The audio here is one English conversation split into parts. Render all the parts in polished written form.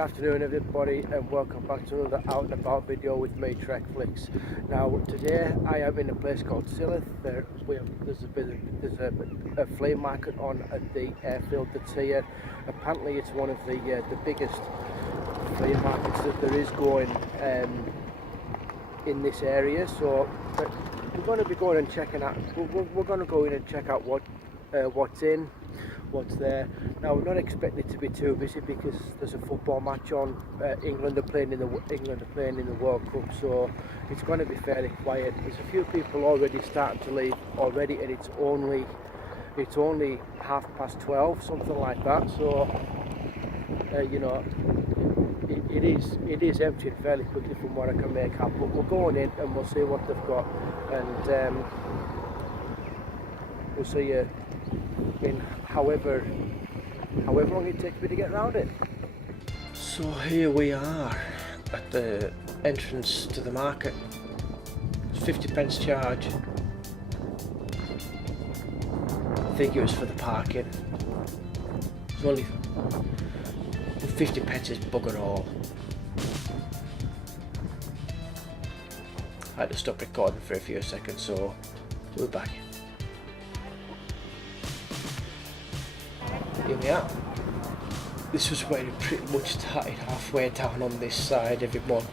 afternoon everybody, and welcome back to another out and about video with me, Trekflix. Now today I am in a place called Silloth. There's a flea market on at the airfield that's here. Apparently it's one of the biggest flea markets that there is going in this area, so we're going to be going and checking out. We're going to go in and check out what's there. Now we're not expecting it to be too busy because there's a football match on. England are playing in the World Cup, so it's going to be fairly quiet. There's a few people already starting to leave already, and it's only 12:30, something like that. So you know, it is emptying fairly quickly from what I can make out. But we're going in and we'll see what they've got, and we'll see you in however long it takes me to get around it. So here we are at the entrance to the market. It's 50p charge. I think it was for the parking. It's only 50p is bugger all. I had to stop recording for a few seconds, so we're back. Here we are. This was where it pretty much started, halfway down on this side. Everyone,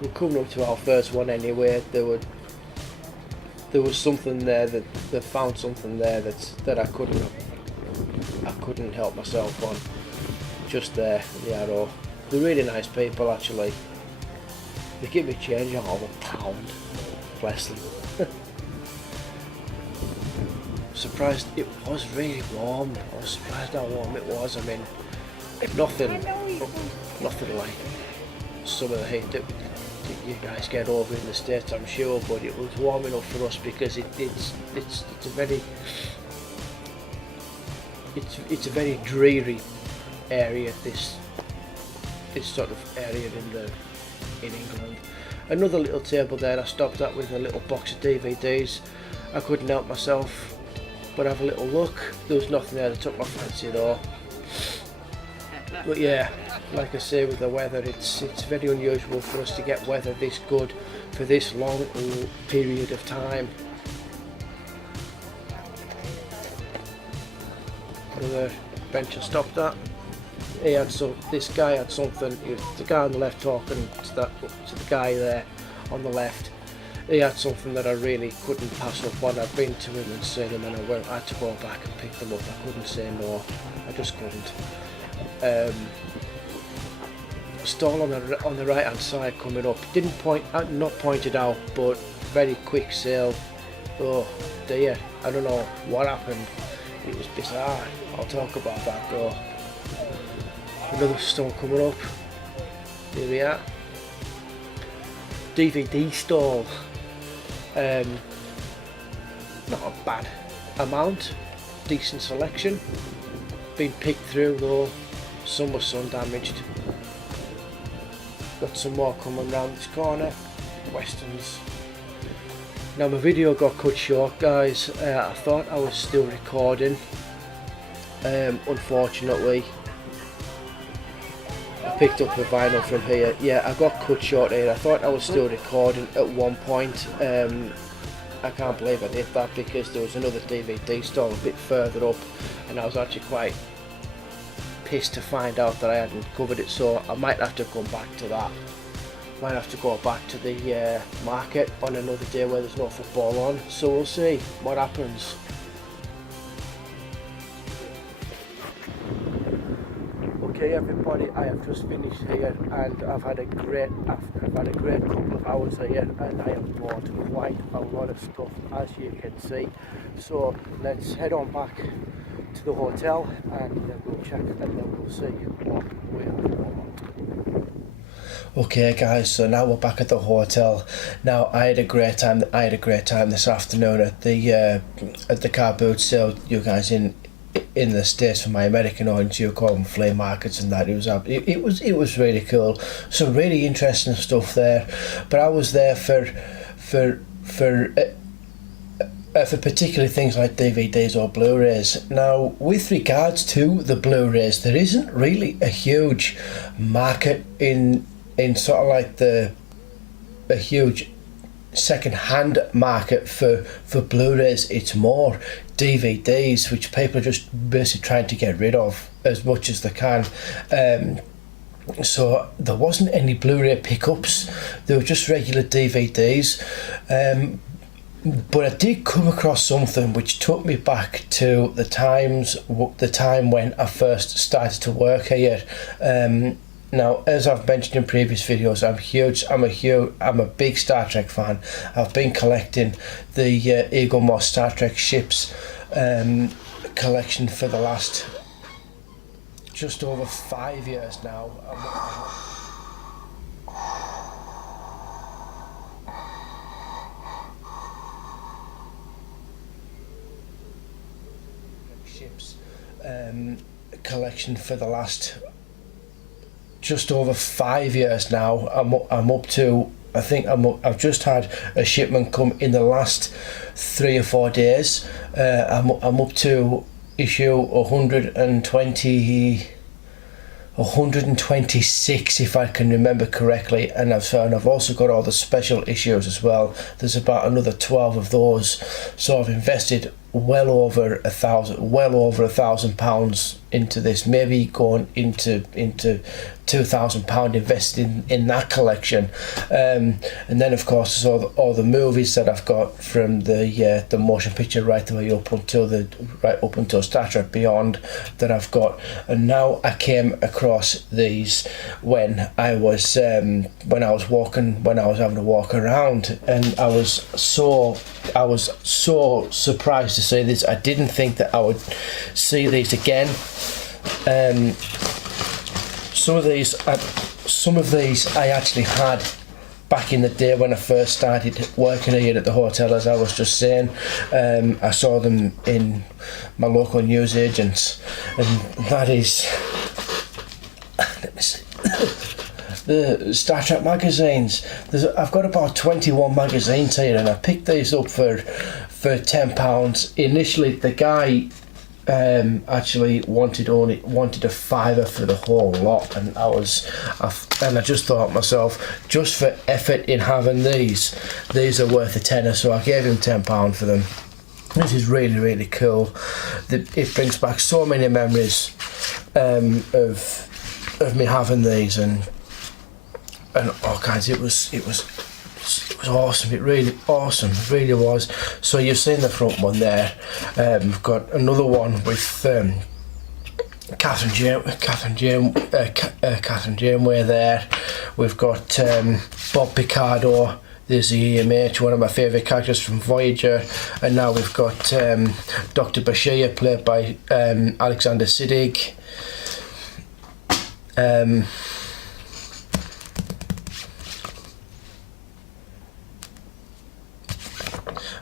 we're coming up to our first one anyway. There was something there that they found something there that I couldn't help myself on. Just there, the arrow. They're really nice people actually. They give me change on a pound. Bless them. Surprised it was really warm. I was surprised how warm it was. I mean, nothing like some of the heat that you guys get over in the States, I'm sure, but it was warm enough for us because it's a very dreary area, this sort of area in England. Another little table there I stopped at with a little box of DVDs. I couldn't help myself but have a little look. There was nothing there that took my fancy though. But yeah, like I say, with the weather, it's very unusual for us to get weather this good for this long period of time. Another bench I stopped at. This guy had something. The guy on the left talking to the guy there on the left. He had something that I really couldn't pass up on. I'd been to him and seen him, and I had to go back and pick them up. I couldn't say no. I just couldn't. Stall on the right hand side coming up. Not pointed out, but very quick sale. Oh dear, I don't know what happened. It was bizarre. I'll talk about that though. Another stall coming up. Here we are. DVD stall. Not a bad amount, decent selection. Been picked through though. Some were sun damaged. Got some more coming round this corner. Westerns. Now my video got cut short, guys. I thought I was still recording. Unfortunately, I picked up the vinyl from here. Yeah, I got cut short here. I thought I was still recording at one point. I can't believe I did that because there was another DVD stall a bit further up, and I was actually quite pissed to find out that I hadn't covered it, so I might have to come back to that. Might have to go back to the market on another day where there's no football on, so we'll see what happens. Okay everybody, I have just finished here and I've had a great couple of hours here, and I have bought quite a lot of stuff, as you can see. So let's head on back to the hotel and then we'll check and then we'll see what we have bought. Okay guys, so now we're back at the hotel. Now I had a great time this afternoon at the car boot sale. You guys in the States, for my American audience, you call them flea markets and that. It was really cool. Some really interesting stuff there. But I was there for for particularly things like DVDs or Blu-rays. Now, with regards to the Blu-rays, there isn't really a huge market in sort of like a huge second-hand market for Blu-rays. It's more DVDs, which people are just basically trying to get rid of as much as they can. So there wasn't any Blu-ray pickups, they were just regular DVDs. But I did come across something which took me back to the time when I first started to work here. Now, as I've mentioned in previous videos, I'm a big Star Trek fan. I've been collecting the Eagle Moss Star Trek ships collection for the last just over 5 years now. Ships collection for the last just over 5 years now. I'm up to, I think I've just had a shipment come in the last 3 or 4 days. I'm up to issue 126 if I can remember correctly, and I've also got all the special issues as well. There's about another 12 of those, so I've invested well over £1,000 into this, maybe going into £2,000 invested in that collection. And then of course there's all the movies that I've got, from the motion picture right the way up until Star Trek Beyond, that I've got. And now I came across these when I was having a walk around, and I was so surprised to see this. I didn't think that I would see these again. Some of these I actually had back in the day when I first started working here at the hotel, as I was just saying. I saw them in my local newsagents, and that is, let me see, the Star Trek magazines. I've got about 21 magazines here, and I picked these up for £10. Initially, the guy actually wanted a fiver for the whole lot, and I just thought to myself, just for effort in having these are worth a tenner, so I gave him £10 for them. This is really, really cool. It brings back so many memories of me having these, and all kinds. It was awesome. It really was. So you've seen the front one there. We've got another one with Catherine Janeway there. We've got Bob Picardo. There's the EMH, one of my favourite characters from Voyager. And now we've got Dr. Bashir, played by Alexander Siddig.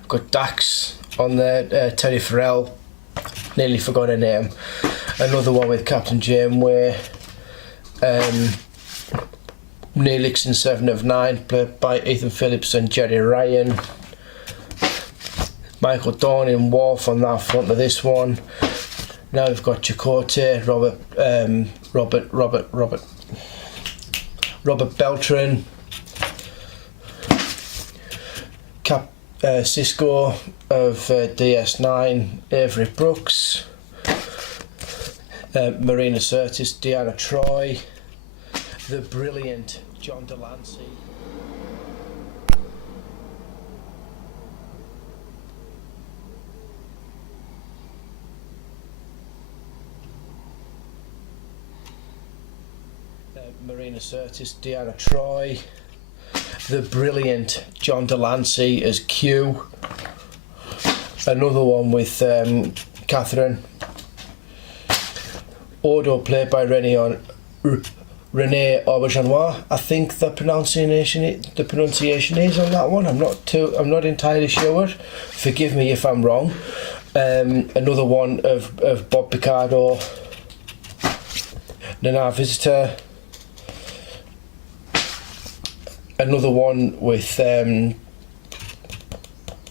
Got Dax on there, Terry Farrell, nearly forgot her name. Another one with Captain Janeway, Neelix in 7 of 9, played by Ethan Phillips and Jerry Ryan. Michael Dorn in Worf on that front of this one. Now we've got Chakotay, Robert Beltran, Cisco of DS9, Avery Brooks, Marina Sirtis, Deanna Troy, the brilliant John Delancey. Marina Sirtis, Deanna Troy, the brilliant John Delancey as Q. Another one with Catherine. Odo, played by Renee Auberjonois. I think the pronunciation is on that one. I'm not entirely sure. Forgive me if I'm wrong. Another one of Bob Picardo. Nana Visitor. Another one with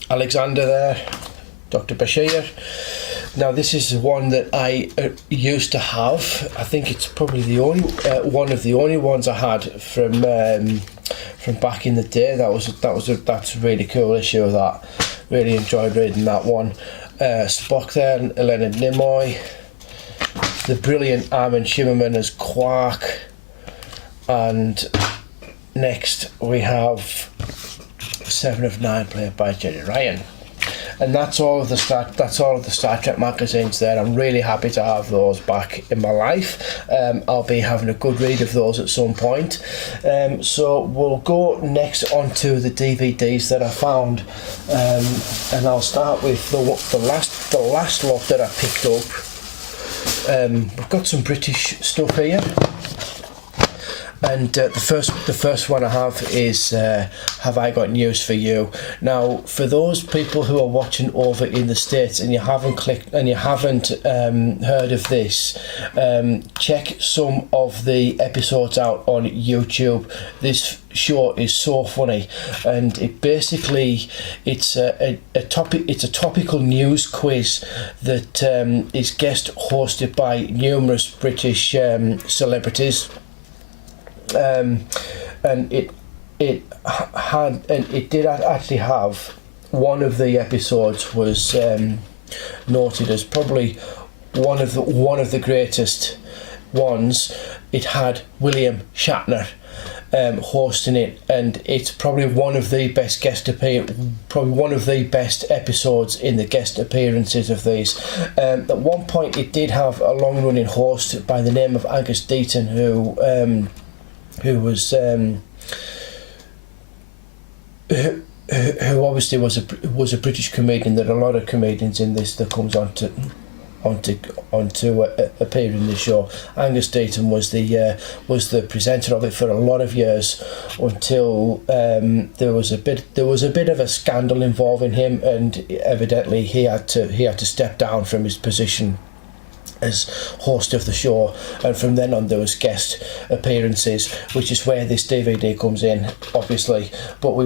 Alexander there. Dr. Bashir. Now this is one that I used to have. I think it's probably the only one of the only ones I had from back in the day. That's a really cool issue of that. Really enjoyed reading that one. Spock there, and Leonard Nimoy. The brilliant Armin Shimmerman as Quark. And next we have 7 of 9 played by Jerry Ryan. And that's all of the Star Trek magazines there. I'm really happy to have those back in my life. I'll be having a good read of those at some point. So we'll go next onto the DVDs that I found, and I'll start with the last lot that I picked up. We've got some British stuff here. And the first one I have is Have I Got News for You? Now, for those people who are watching over in the States and you haven't heard of this, check some of the episodes out on YouTube. This show is so funny, and it basically it's a topical news quiz that is guest hosted by numerous British celebrities. And it did actually have one of the episodes was noted as probably one of the greatest ones. It had William Shatner hosting it, and it's probably one of the best episodes in the guest appearances of these. At one point, it did have a long-running host by the name of Angus Deaton, who obviously was a British comedian that a lot of comedians in this that comes onto appear in the show. Angus Deaton was the presenter of it for a lot of years until there was a bit of a scandal involving him, and evidently he had to step down from his position as host of the show, and from then on there was guest appearances, which is where this DVD comes in, obviously. But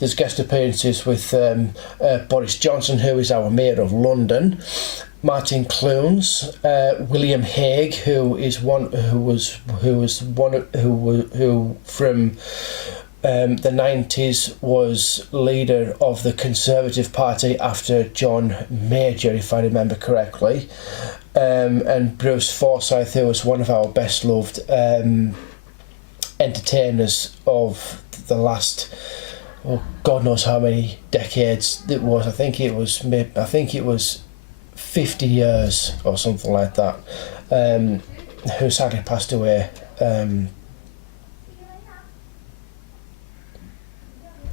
there's guest appearances with Boris Johnson, who is our Mayor of London, Martin Clunes, William Hague, who from the 90s was leader of the Conservative Party after John Major, if I remember correctly. And Bruce Forsyth, who was one of our best loved entertainers of the last, God knows how many decades it was. I think it was 50 years or something like that. Who sadly passed away.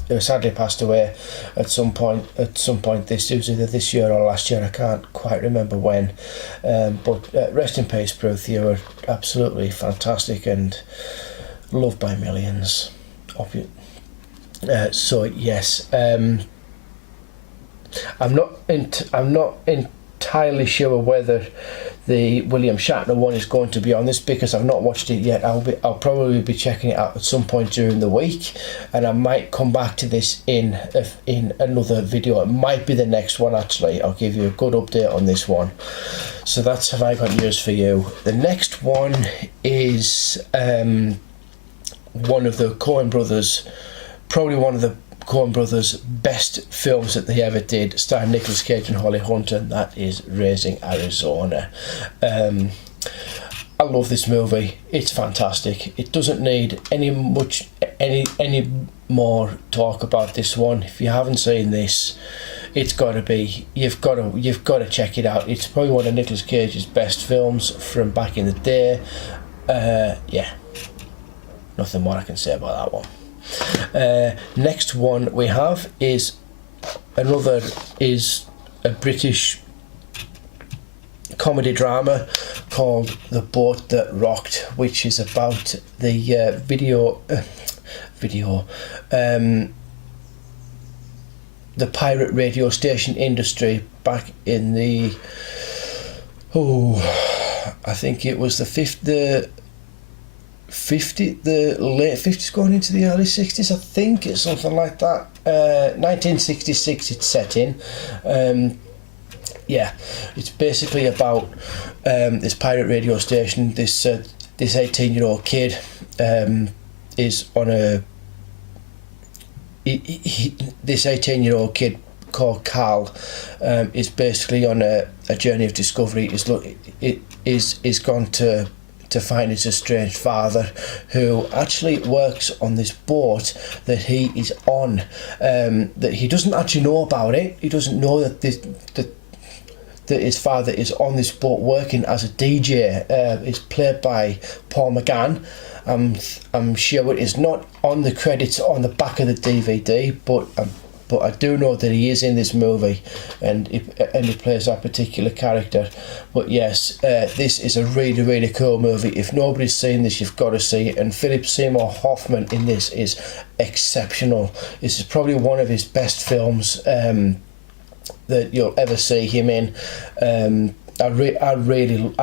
Who sadly passed away at some point. This was either this year or last year. I can't quite remember when. But rest in peace, Bruce. You were absolutely fantastic and loved by millions. So yes, I'm not entirely sure whether the William Shatner one is going to be on this, because I've not watched it yet. I'll probably be checking it out at some point during the week, and I might come back to this in another video. It might be the next one, actually. I'll give you a good update on this one. So that's Have I Got News for You. The next one is one of the Coen brothers, probably one of the Coen brothers' best films that they ever did, starring Nicolas Cage and Holly Hunter, and that is Raising Arizona. I love this movie. It's fantastic. It doesn't need any more talk about this one. If you haven't seen this, it's got to be. You've got to check it out. It's probably one of Nicolas Cage's best films from back in the day. Yeah, nothing more I can say about that one. Next one we have is a British comedy drama called The Boat That Rocked, which is about the the pirate radio station industry back in the I think it was the the late 50s going into the early 60s, I think. It's something like that. 1966 it's set in. Yeah, it's basically about this pirate radio station. This 18-year-old kid is on a... this 18-year-old kid called Carl is basically on a journey of discovery. Is gone to find his estranged father, who actually works on this boat that he is on. That he doesn't actually know about it. He doesn't know that that his father is on this boat working as a DJ. It's played by Paul McGann. I'm sure it is not on the credits on the back of the DVD, but I do know that he is in this movie, and he plays that particular character. But yes, this is a really, really cool movie. If nobody's seen this, you've got to see it. And Philip Seymour Hoffman in this is exceptional. This is probably one of his best films that you'll ever see him in. I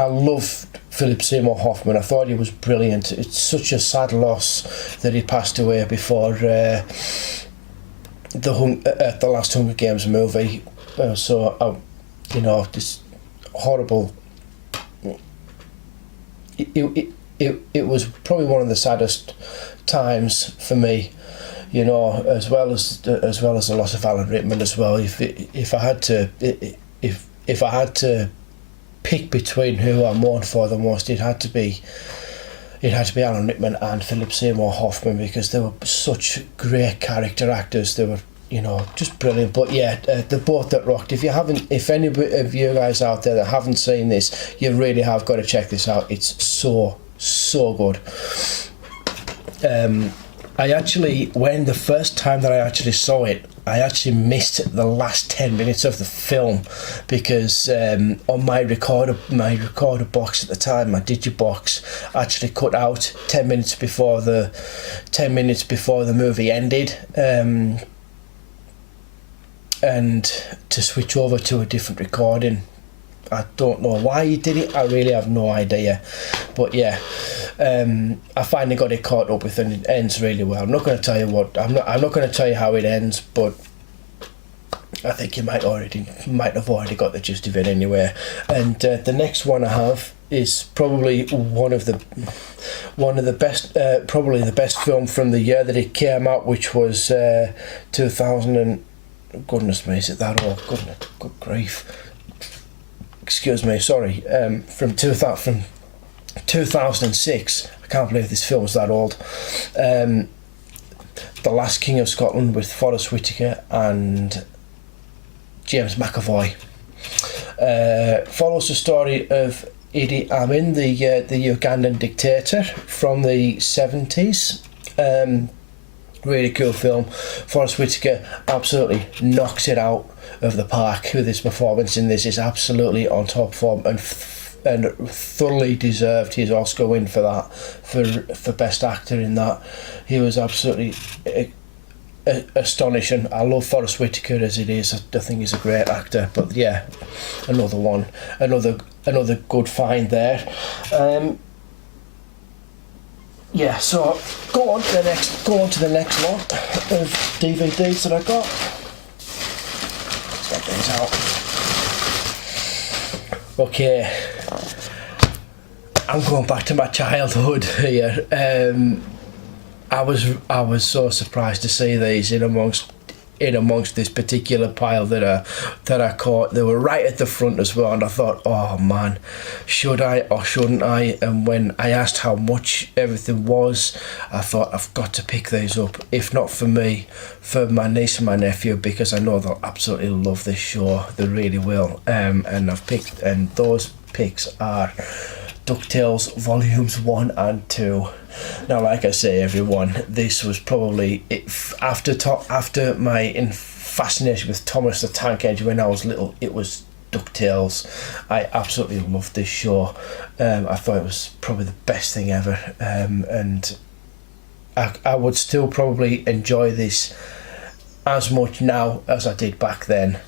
love Philip Seymour Hoffman. I thought he was brilliant. It's such a sad loss that he passed away before the last Hunger Games movie. This horrible. It was probably one of the saddest times for me, as well as the loss of Alan Rickman as well. If I had to pick between who I mourned for the most, it had to be Alan Rickman and Philip Seymour Hoffman, because they were such great character actors. They were, just brilliant. But yeah, The Boat That Rocked. If any of you guys out there that haven't seen this, you really have got to check this out. It's so good. The first time that I actually saw it, I actually missed the last 10 minutes of the film, because on my recorder box at the time, my Digibox, actually cut out 10 minutes before the movie ended, and to switch over to a different recording. I don't know why he did it. I really have no idea. But yeah, I finally got it caught up with, and it ends really well. I'm not going to tell you I'm not going to tell you how it ends, but I think you might have already got the gist of it anyway. And the next one I have is probably one of the best, probably the best film from the year that it came out, which was 2000 and goodness me, is it that old? Good grief. Excuse me, sorry. From 2006. I can't believe this film was that old. The Last King of Scotland, with Forrest Whitaker and James McAvoy. Follows the story of Idi Amin, the Ugandan dictator from the 70s. Really cool film. Forrest Whitaker absolutely knocks it out of the park with his performance in this. Is absolutely on top form, and thoroughly deserved his Oscar win for that, for best actor in that. He was absolutely astonishing. I love Forrest Whitaker as it is. I think he's a great actor. But yeah, another good find there. Yeah, so go on to the next lot of DVDs that I got. Let's get these out. Okay, I'm going back to my childhood here. I was so surprised to see these in amongst this particular pile that I caught. They were right at the front as well, and I thought, oh man, should I or shouldn't I? And when I asked how much everything was, I thought, I've got to pick these up, if not for me, for my niece and my nephew, because I know they'll absolutely love this show. They really will. And those picks are DuckTales Volumes 1 and 2. Now, like I say, everyone, this was probably after my fascination with Thomas the Tank Engine when I was little. It was DuckTales. I absolutely loved this show. I thought it was probably the best thing ever, and I would still probably enjoy this as much now as I did back then.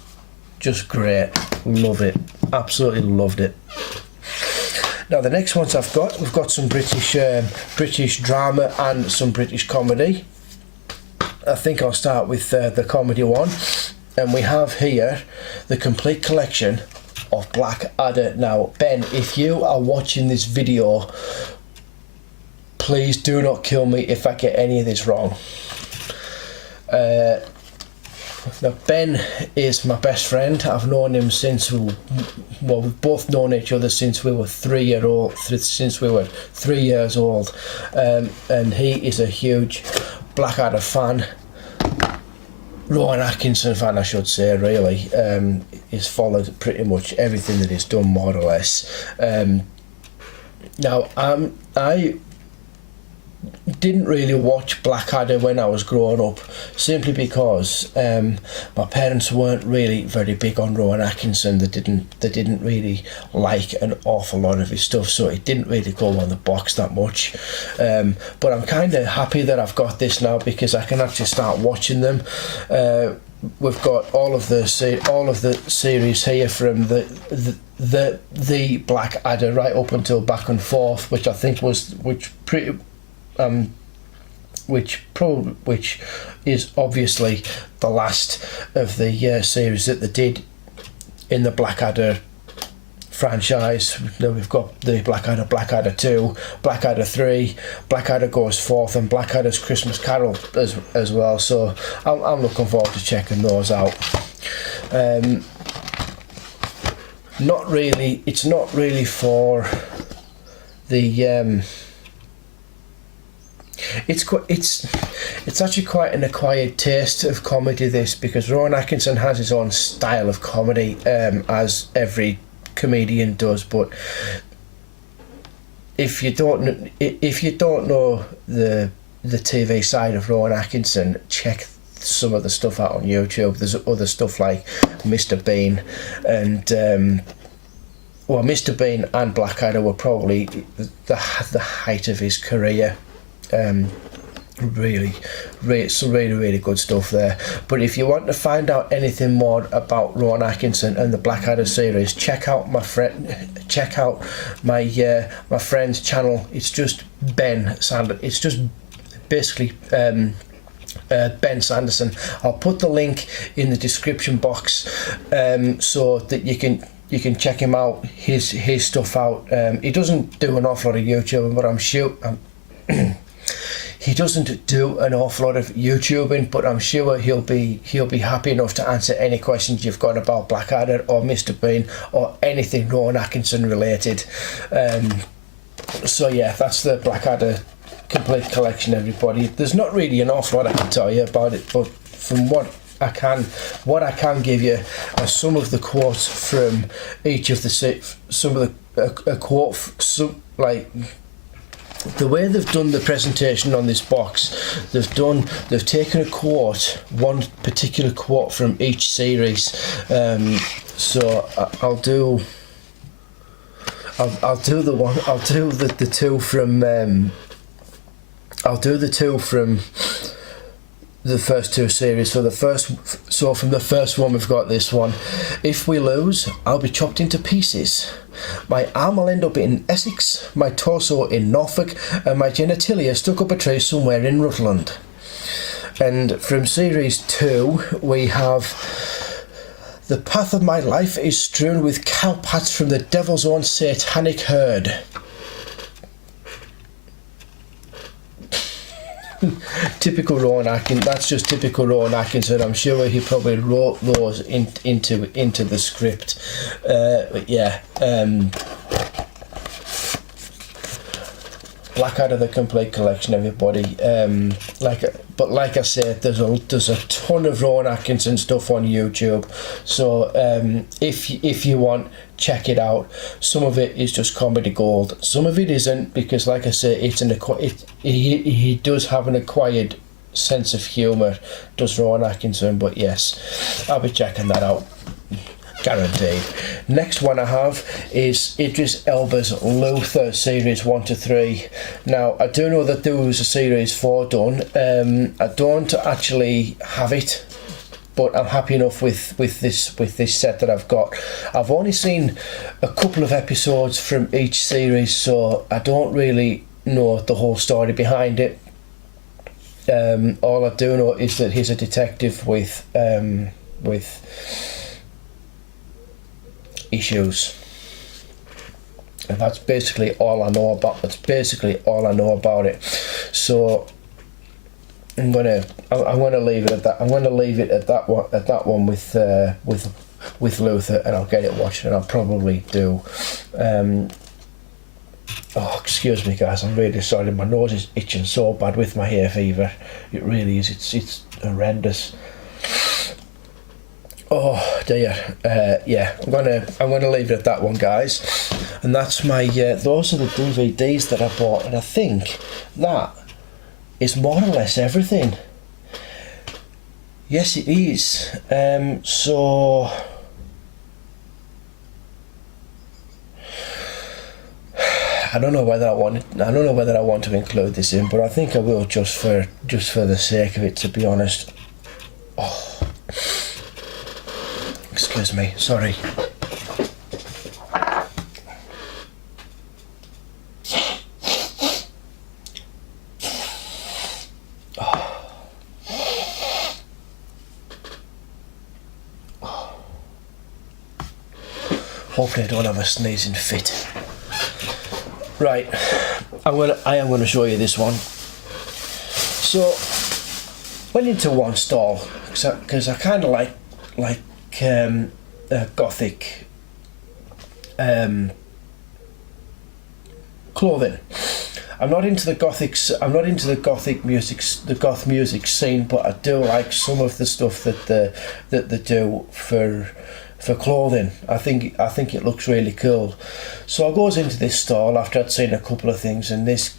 Just great. Love it. Absolutely loved it. Now the next ones we've got some British drama and some British comedy. I think I'll start with the comedy one, and we have here the complete collection of Blackadder. Now Ben, if you are watching this video, please do not kill me if I get any of this wrong. Now Ben is my best friend. I've known him since we've both known each other since we were 3 years old, and he is a huge Blackadder fan, Rowan Atkinson fan I should say, really. He's followed pretty much everything that he's done, more or less. Now I didn't really watch Blackadder when I was growing up, simply because my parents weren't really very big on Rowan Atkinson. They didn't really like an awful lot of his stuff, so it didn't really go on the box that much. But I'm kind of happy that I've got this now, because I can actually start watching them. We've got all of the series here, from the Blackadder right up until Back and Forth, which I think which is obviously the last of the series that they did in the Blackadder franchise. Now we've got the Blackadder, Blackadder 2, Blackadder 3, Blackadder Goes Forth, and Blackadder's Christmas Carol as well. So I'm looking forward to checking those out. It's not really for the it's actually quite an acquired taste of comedy, this, because Rowan Atkinson has his own style of comedy, as every comedian does. But if you don't know the TV side of Rowan Atkinson, check some of the stuff out on YouTube. There's other stuff like Mr. Bean, and Mr. Bean and Blackadder were probably the height of his career. Really good stuff there. But if you want to find out anything more about Rowan Atkinson and the Blackadder series, check out my friend's channel. It's just Ben Sanderson. It's just basically Ben Sanderson. I'll put the link in the description box, so that you can check him out, his stuff out. He doesn't do an awful lot of YouTube, but I'm sure he doesn't do an awful lot of YouTubing, but I'm sure he'll be happy enough to answer any questions you've got about Blackadder or Mr. Bean or anything Rowan Atkinson related. So yeah, that's the Blackadder complete collection, everybody. There's not really an awful lot I can tell you about it, but from what I can give you are some of the quotes from each of the a quote, like the way they've done the presentation on this box. They've taken a quote, one particular quote from each series. So I'll do the two from the first two series. So from the first one, we've got this one: "If we lose, I'll be chopped into pieces. My arm will end up in Essex, my torso in Norfolk, and my genitalia stuck up a tree somewhere in Rutland." And from series 2, we have: "The path of my life is strewn with cowpats from the devil's own satanic herd." Typical Rowan Atkinson. That's just typical Rowan Atkinson. I'm sure he probably wrote those into the script. But yeah, Blackadder, the complete collection, everybody. Like I said, there's a ton of Rowan Atkinson stuff on YouTube. So if you want, check it out. Some of it is just comedy gold. Some of it isn't, because like I say, he does have an acquired sense of humour, does Rowan Atkinson. But yes, I'll be checking that out, guaranteed. Next one I have is Idris Elba's Luther series 1 to 3. Now I do know that there was a series 4 done. I don't actually have it. but I'm happy enough with this set that I've got. I've only seen a couple of episodes from each series, so I don't really know the whole story behind it. All I do know is that he's a detective with issues, and that's basically all I know about. It. So I'm gonna leave it at that. I'm gonna leave it at that one with Luther, and I'll get it watched, and I'll probably do. Oh, excuse me, guys. I'm really sorry. My nose is itching so bad with my hay fever. It really is. It's horrendous. Oh dear. Yeah, I'm gonna leave it at that one, guys. And that's my. Those are the DVDs that I bought, and I think that is more or less everything. Yes, it is. So. I don't know whether I want to include this in, but I think I will just for the sake of it, to be honest. Oh, excuse me, sorry. Hopefully I don't have a sneezing fit. Right, I am gonna show you this one. So, went into one stall because I kind of like gothic clothing. I'm not into the gothic music, the goth music scene, but I do like some of the stuff that they do for clothing. I think it looks really cool. So I goes into this stall after I'd seen a couple of things, and this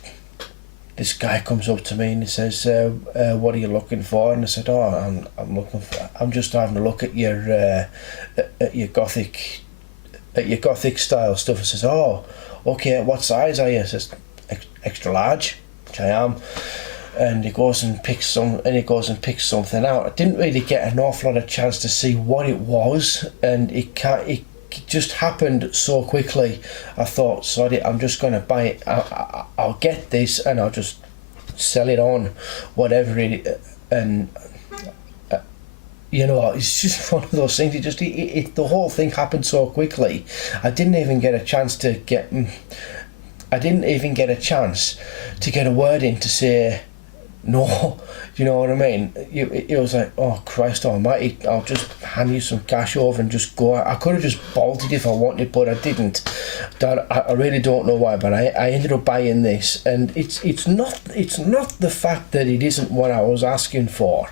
guy comes up to me and he says, "What are you looking for?" And I said, "Oh, I'm just having a look at your gothic style stuff." He says, "Oh, okay. What size are you?" I says, "Extra large," which I am. And he goes and picks something out. I didn't really get an awful lot of chance to see what it was, and it just happened so quickly. I thought, sorry, I'm just going to buy it. I'll get this and I'll just sell it on, whatever it. And it's just one of those things. The whole thing happened so quickly. I didn't even get a chance to get a word in to say no. You know what I mean? It was like, oh Christ almighty, I'll just hand you some cash over and just go. I could have just bolted if I wanted, but I didn't. I really don't know why, but I ended up buying this, and it's not the fact that it isn't what I was asking for.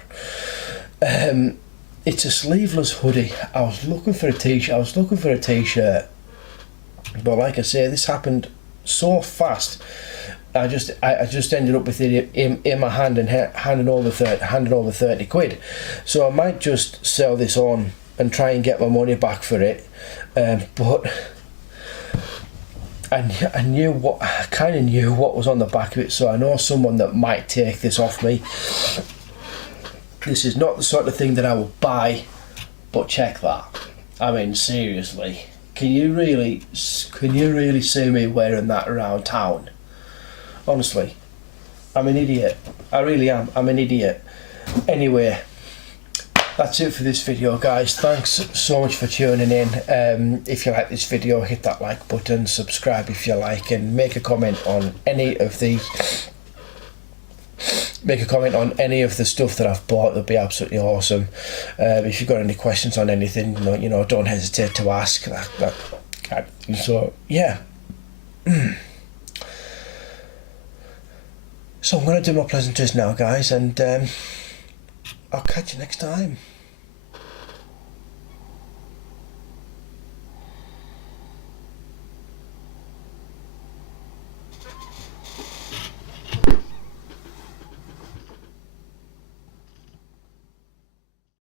It's a sleeveless hoodie. I was looking for a t-shirt, but like I say, this happened so fast. I just ended up with it in my hand and handing over 30 quid. So I might just sell this on and try and get my money back for it. But I kind of knew what was on the back of it, so I know someone that might take this off me. This is not the sort of thing that I will buy, but check that. I mean, seriously, can you really see me wearing that around town? Honestly, I'm an idiot. I really am. I'm an idiot. Anyway, that's it for this video, guys. Thanks so much for tuning in. If you like this video, hit that like button, subscribe if you like, and make a comment on any of the stuff that I've bought. That'd be absolutely awesome. If you've got any questions on anything, don't hesitate to ask. So yeah. So I'm going to do my pleasantries now, guys, and I'll catch you next time.